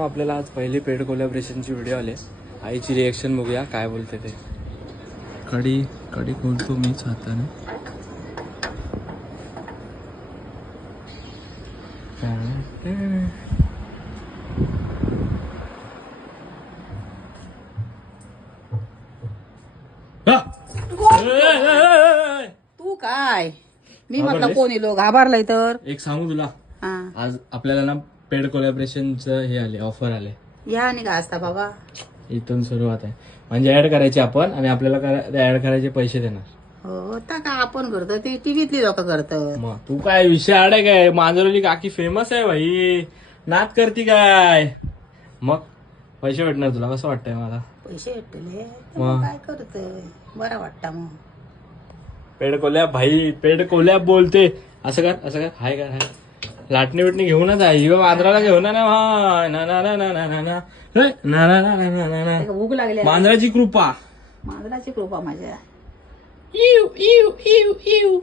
आपल्याला आज पहिली पेड कोलॅबरेशनची व्हिडिओ आले. आईची रिएक्शन बघूया काय बोलते ते. कडी कडी खोलतो मीच हाताने. तू काय मी म्हटलं कोणी लोक घाबरलाय तर एक सांगू तुला, हा. आज आपल्याला ना पेड कोलॅबरेशनचं हे आले, ऑफर आले. या आणि का असता बाबा इथून सुरुवात आहे. म्हणजे ऍड करायची आपण आणि आपल्याला ऍड करायचे पैसे देणार. हो तर का आपण करतो ती टीव्हीतली लोक करतात. मग तू काय विषय आडे काय, मांजरवली काकी फेमस आहे भाई, नाद करती काय. मग पैसे भेटणार तुला, कसं वाटतंय मला? पैसे भेटले मग. काय करतोय बरं वाटतं मग. पेड कोल्याब भाई, पेड कोल्याब बोलते. असं कर असं कर, हाय कर हाय. लाटणी बिटणी घेऊनच आहे ही मांजराला घेऊन ना. हा ना ना ना ना ना ना ना ना ना ना ना ना ना. भूक लागली मांजराची कृपा. मांजराची कृपा माझ्या. इव इव इव इव.